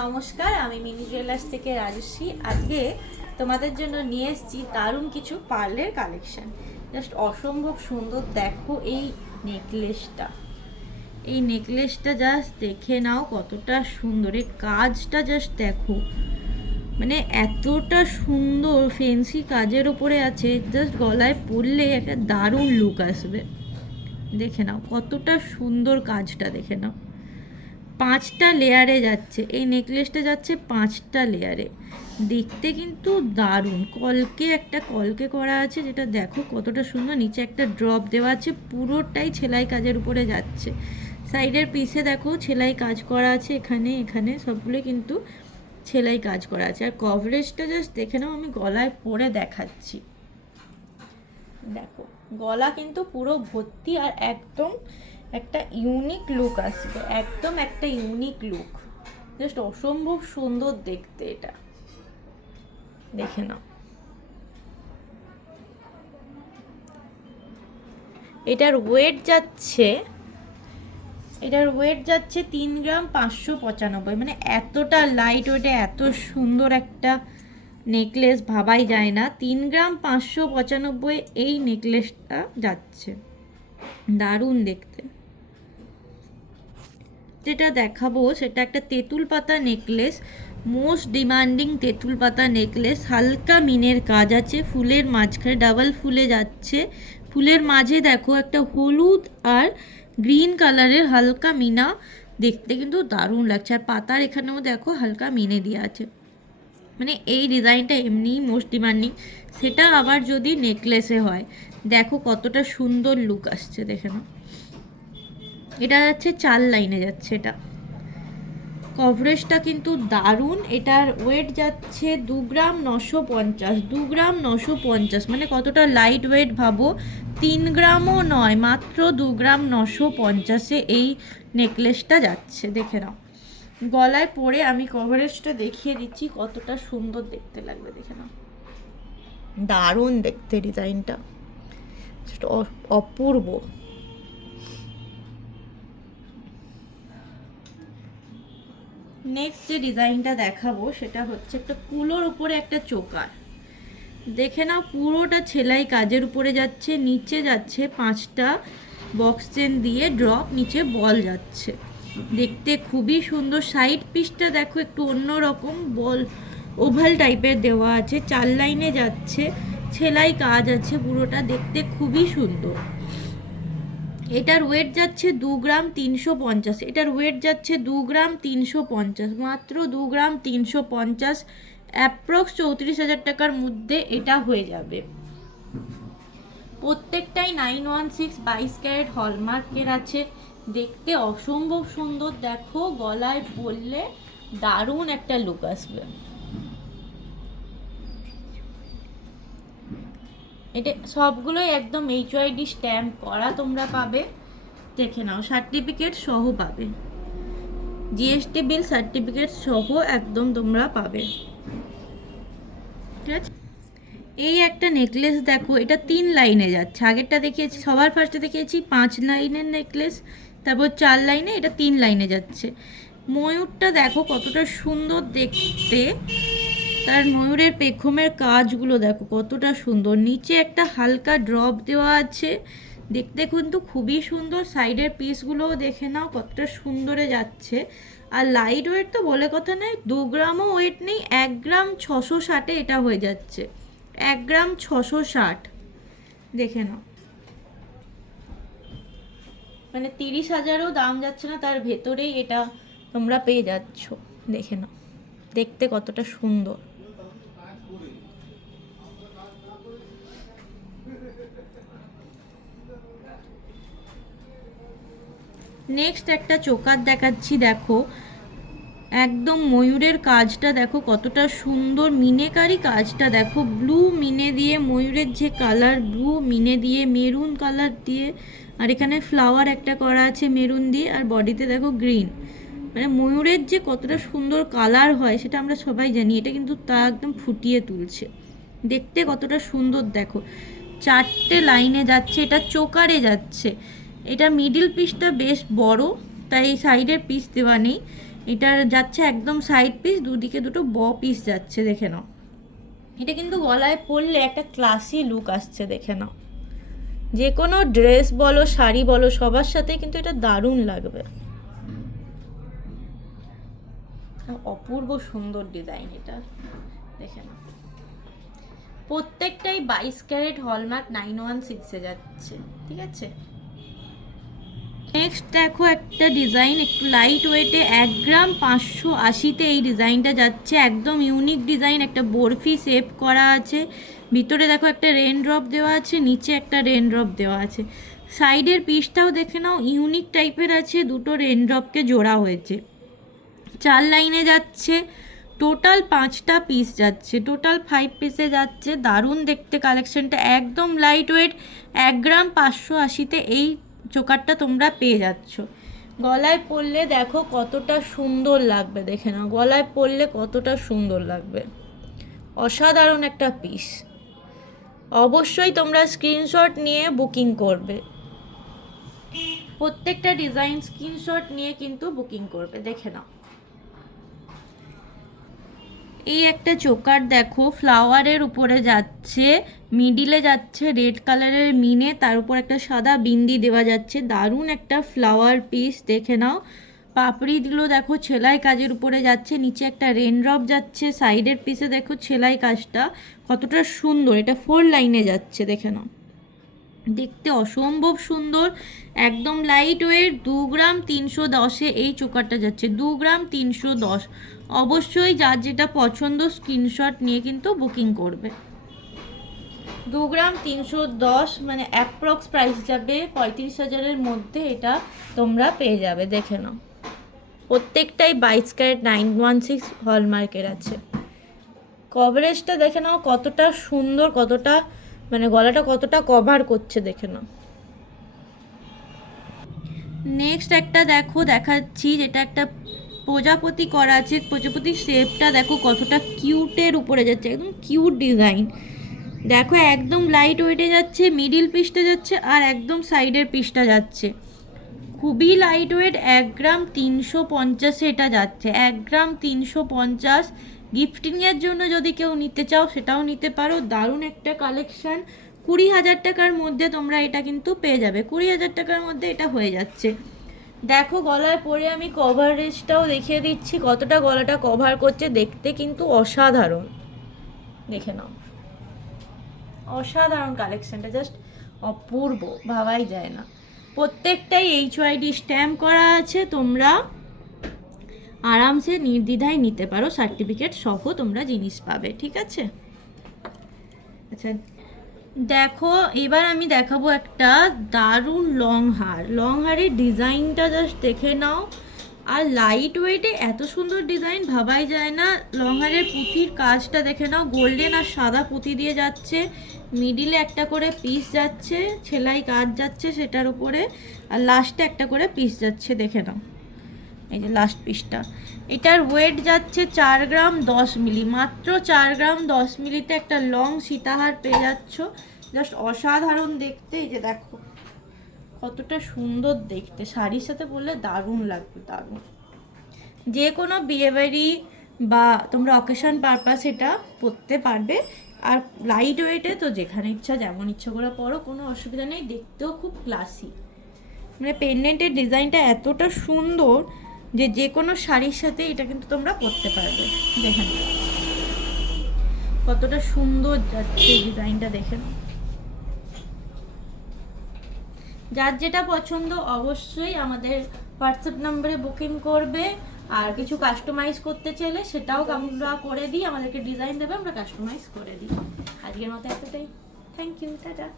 নমস্কার, আমি mini jewellers থেকে রাজশ্রী। আজকে তোমাদের জন্য নিয়ে এসেছি দারুণ কিছু পার্লের কালেকশন। জাস্ট অসম্ভব সুন্দর। দেখো এই নেকলেসটা জাস্ট দেখে নাও কতটা সুন্দর। এই কাজটা জাস্ট দেখো, মানে এতটা সুন্দর ফেন্সি কাজের ওপরে আছে। জাস্ট গলায় পরলে একটা দারুণ লুক আসবে। দেখে নাও কতটা সুন্দর কাজটা, দেখে নাও। 5টা লেয়ারে যাচ্ছে এই নেকলেসটা, যাচ্ছে 5টা লেয়ারে। দেখতে কিন্তু দারুণ। একটা কলকে করা আছে, যেটা দেখো কতটা সুন্দর। নিচে একটা ড্রপ দেওয়া আছে, পুরোটাই সেলাই কাজের উপরে যাচ্ছে। সাইডের পিসে দেখো সেলাই কাজ করা আছে, এখানে এখানে সবগুলো কিন্তু সেলাই কাজ করা আছে। আর কভারেজটা জাস্ট দেখে নাও, আমি গলায় পরে দেখাচ্ছি। দেখো গলা কিন্তু পুরো ভর্তি, আর একদম একটা ইউনিক লুক আসবে, একদম একটা ইউনিক লুক। জাস্ট অসম্ভব সুন্দর দেখতে এটা, দেখে নাও। এটার ওয়েট যাচ্ছে 3 গ্রাম 595, মানে এতটা লাইট ওয়েটে এত সুন্দর একটা নেকলেস ভাবাই যায় না। 3 গ্রাম 595 এই নেকলেসটা যাচ্ছে। দারুণ দেখতে। যেটা দেখাবো সেটা একটা তেঁতুল পাতা নেকলেস, মোস্ট ডিমান্ডিং তেঁতুল পাতা নেকলেস। হালকা মিনের কাজ আছে, ফুলের মাঝখানে ডাবল ফুলে যাচ্ছে। ফুলের মাঝে দেখো একটা হলুদ আর গ্রিন কালারের হালকা মিনা, দেখতে কিন্তু দারুণ লাগছে। আর পাতার এখানেও দেখো হালকা মিনে দেওয়া আছে। মানে এই ডিজাইনটা এমনিই মোস্ট ডিমান্ডিং, সেটা আবার যদি নেকলেসে হয়, দেখো কতটা সুন্দর লুক আসছে, দেখে নাও। এটা যাচ্ছে 4 লাইনে যাচ্ছে। এটা কভারেজটা কিন্তু দারুণ। এটার ওয়েট যাচ্ছে 2 গ্রাম 950, 2 গ্রাম 950, মানে কতটা লাইট ওয়েট ভাবো। 3 গ্রামও নয়, মাত্র 2 গ্রাম 950-এ এই নেকলেসটা যাচ্ছে, দেখে নাও। গলায় পরে আমি কভারেজটা দেখিয়ে দিচ্ছি, কতটা সুন্দর দেখতে লাগবে, দেখে নাও। দারুণ দেখতে ডিজাইনটা, অপূর্ব। নেক্সট যে ডিজাইনটা দেখাবো সেটা হচ্ছে একটা কুলোর উপরে একটা চোকার। দেখে নাও পুরোটা সেলাই কাজের উপরে যাচ্ছে। নিচে যাচ্ছে 5টা বক্স চেন দিয়ে ড্রপ, নিচে বল যাচ্ছে। দেখতে খুবই সুন্দর। সাইড পিসটা দেখো একটু অন্যরকম, বল ওভাল টাইপের দেওয়া আছে। 4 লাইনে যাচ্ছে, সেলাই কাজ আছে পুরোটা, দেখতে খুবই সুন্দর। এটার ওয়েট যাচ্ছে 2 গ্রাম 350, এটার ওয়েট যাচ্ছে 2 গ্রাম 350, মাত্র 2 গ্রাম 350। অ্যাপ্রক্স 34,000 টাকার মধ্যে এটা হয়ে যাবে। প্রত্যেকটাই 916 22 ক্যারেট হলমার্কের আছে। দেখতে অসম্ভব সুন্দর। দেখো গলায় পরলে দারুণ একটা লুক আসবে। এটা সবগুলোই একদম HYD স্ট্যাম্প করা তোমরা পাবে, দেখে নাও। সার্টিফিকেট সহ পাবে, GST বিল সার্টিফিকেট সহ একদম তোমরা পাবে, ঠিক আছে। এই একটা নেকলেস দেখো, এটা 3 লাইনে যাচ্ছে। আগেরটা দেখিয়েছি, সবার ফার্স্টে দেখিয়েছি 5 লাইনের নেকলেস, তারপর 4 লাইনে, এটা 3 লাইনে যাচ্ছে। ময়ূরটা দেখো কতটা সুন্দর দেখতে, তার ময়ূরের পেখমের কাজগুলো দেখো কতটা সুন্দর। নিচে একটা হালকা ড্রপ দেওয়া আছে, দেখতে কিন্তু খুবই সুন্দর। সাইডের পিসগুলোও দেখে নাও কতটা সুন্দরে যাচ্ছে। আর লাইট ওয়েট তো বলে কথা নেই, 2 গ্রামও ওয়েট নেই। 1 গ্রাম 660 এটা হয়ে যাচ্ছে, 1 গ্রাম 660, দেখে নাও। মানে 30,000ও দাম যাচ্ছে না, তার ভেতরেই এটা তোমরা পেয়ে যাচ্ছ, দেখে নাও। দেখতে কতটা সুন্দর। নেক্সট একটা চোকার দেখাচ্ছি, দেখো একদম ময়ূরের কাজটা দেখো কতটা সুন্দর। মিনেকারি কাজটা দেখো, ব্লু মিনে দিয়ে, ময়ূরের যে কালার ব্লু মিনে দিয়ে, মেরুন কালার দিয়ে, আর এখানে ফ্লাওয়ার একটা করা আছে মেরুন দিয়ে, আর বডিতে দেখো গ্রিন। মানে ময়ূরের যে কতটা সুন্দর কালার হয় সেটা আমরা সবাই জানি, এটা কিন্তু তা একদম ফুটিয়ে তুলছে। দেখতে কতটা সুন্দর দেখো। 4টে লাইনে যাচ্ছে, এটা চোকারে যাচ্ছে। এটা মিডিল পিসটা বেশ বড়, তাই সাইডের পিস দেওয়া নেই। এটার যাচ্ছে একদম সাইড পিস, দুদিকে দুটো পিস যাচ্ছে, দেখে নাও। এটা কিন্তু গলায় পরলে একটা ক্লাসি লুক আসছে, দেখে নাও। যে কোনো ড্রেস বলো, শাড়ি বলো, সবার সাথে কিন্তু এটা দারুণ লাগবে। অপূর্ব সুন্দর ডিজাইন এটা, দেখে নাও। প্রত্যেকটাই 22 ক্যারেট হলমার্ক 916-এ যাচ্ছে, ঠিক আছে। নেক্সট দেখো একটা ডিজাইন, একটু লাইট ওয়েটে 1 গ্রাম 580-তে এই ডিজাইনটা যাচ্ছে। একদম ইউনিক ডিজাইন, একটা বরফি শেপ করা আছে, ভিতরে দেখো একটা রেন ড্রপ দেওয়া আছে, নিচে একটা রেন ড্রপ দেওয়া আছে। সাইডের পিসটাও দেখে নাও, ইউনিক টাইপের আছে, দুটো রেন ড্রপকে জোড়া হয়েছে। 4 লাইনে যাচ্ছে, টোটাল 5টা পিস যাচ্ছে, টোটাল 5 পিসে যাচ্ছে। দারুণ দেখতে কালেকশনটা, একদম লাইট ওয়েট। 1 গ্রাম 580-তে এই চোকারটা তোমরা পেয়ে যাচ্ছ। গলায় পরলে দেখো কতটা সুন্দর লাগবে, দেখে নাও গলায় পরলে কতটা সুন্দর লাগবে। অসাধারণ একটা পিস। অবশ্যই তোমরা স্ক্রিনশট নিয়ে বুকিং করবে, প্রত্যেকটা ডিজাইন স্ক্রিনশট নিয়ে কিন্তু বুকিং করবে, দেখে নাও। এই একটা চোকার দেখো, ফ্লাওয়ারের উপরে যাচ্ছে, মিডিলে যাচ্ছে রেড কালারের মিনে, তার উপর একটা সাদা বিন্দি দেওয়া যাচ্ছে। দারুণ একটা ফ্লাওয়ার পিস, দেখে নাও। পাপড়িগুলো দেখো সেলাই কাজের উপরে যাচ্ছে, নিচে একটা রেনড্রপ যাচ্ছে, সাইডের পিসে দেখো সেলাই কাজটা কতটা সুন্দর। এটা 4 লাইনে যাচ্ছে, দেখে নাও। দেখতে অসম্ভব সুন্দর, একদম লাইট ওয়েট। 2 গ্রাম 310-এ এই চোকারটা যাচ্ছে, 2 গ্রাম 310। অবশ্যই যার যেটা পছন্দ স্ক্রিনশট নিয়ে কিন্তু বুকিং করবে। 2 গ্রাম 310 মানে অ্যাপ্রক্স প্রাইস যাবে 35,000-এর মধ্যে এটা তোমরা পেয়ে যাবে, দেখে নাও। প্রত্যেকটাই 22 ক্যারেট 916 হলমার্কের আছে। কভারেজটা দেখে নাও কতটা সুন্দর, কতটা মানে গলাটা কতটা কভার করছে, দেখে নাও। নেক্সট একটা দেখো দেখাচ্ছি, যেটা একটা প্রজাপতি করা আছে, প্রজাপতির শেপটা দেখো কতটা কিউটের উপরে যাচ্ছে, একদম কিউট ডিজাইন। দেখো একদম লাইট ওয়েটে যাচ্ছে, মিডিল পিসটা যাচ্ছে আর একদম সাইডের পিসটা যাচ্ছে, খুবই লাইট ওয়েট। 1 গ্রাম 350-এ এটা যাচ্ছে, 1 গ্রাম 350। গিফটিংয়ের জন্য যদি কেউ নিতে চাও সেটাও নিতে পারো। দারুণ একটা কালেকশান, 20,000 টাকার মধ্যে তোমরা এটা কিন্তু পেয়ে যাবে, 20,000 টাকার মধ্যে এটা হয়ে যাচ্ছে। দেখো গলায় পরে আমি কভারেজটাও দেখিয়ে দিচ্ছি, কতটা গলাটা কভার করছে, দেখতে কিন্তু অসাধারণ, দেখে নাও। অসাধারণ কালেকশানটা, জাস্ট অপূর্ব, ভাবাই যায় না। প্রত্যেকটাই HYD স্ট্যাম্প করা আছে, তোমরা আরামসে নির্দ্বিধায় নিতে পারো, সার্টিফিকেট সহ তোমরা জিনিস পাবে, ঠিক আছে। আচ্ছা দেখো এবার আমি দেখাবো একটা দারুণ লং হারের ডিজাইনটা জাস্ট দেখে নাও। আর লাইট ওয়েটে এত সুন্দর ডিজাইন ভাবাই যায় না। লং হারের পুঁথির কাজটা দেখে নাও, গোল্ডেন আর সাদা পুঁথি দিয়ে যাচ্ছে, মিডিলে একটা করে পিস যাচ্ছে, সেলাই কাজ যাচ্ছে সেটার উপরে, আর লাস্টে একটা করে পিস যাচ্ছে, দেখে নাও। এই যে লাস্ট পিসটা, এটার ওয়েট যাচ্ছে 4 গ্রাম 10 মিলি, মাত্র 4 গ্রাম 10 মিলিতে একটা লং সীতাহার পেয়ে যাচ্ছ। জাস্ট অসাধারণ দেখতে, এই যে দেখো কতটা সুন্দর দেখতে, শাড়ির সাথে পরলে দারুণ লাগবে, দারুণ। যে কোনো বিয়েবাড়ি বা তোমরা অকেশন পারপাস এটা পরতে পারবে। আর লাইট ওয়েটে তো যেখানে ইচ্ছা যেমন ইচ্ছা করে পরো, কোনো অসুবিধা নেই, দেখতেও খুব ক্লাসি। মানে পেন্ডেন্টের ডিজাইনটা এতটা সুন্দর যে কোনো শাড়ির সাথে এটা কিন্তু তোমরা পরতে পারবে, দেখেন কতটা সুন্দর যাচ্ছে ডিজাইনটা, দেখেন। যার যেটা পছন্দ অবশ্যই আমাদের হোয়াটসঅ্যাপ নাম্বারে বুকিং করবে। আর কিছু কাস্টমাইজ করতে চাইলে সেটাও আমরা করে দিই, আমাদেরকে ডিজাইন দেবে, আমরা কাস্টমাইজ করে দিই। আজকের মতো এতটাই, থ্যাংক ইউ, টাটা।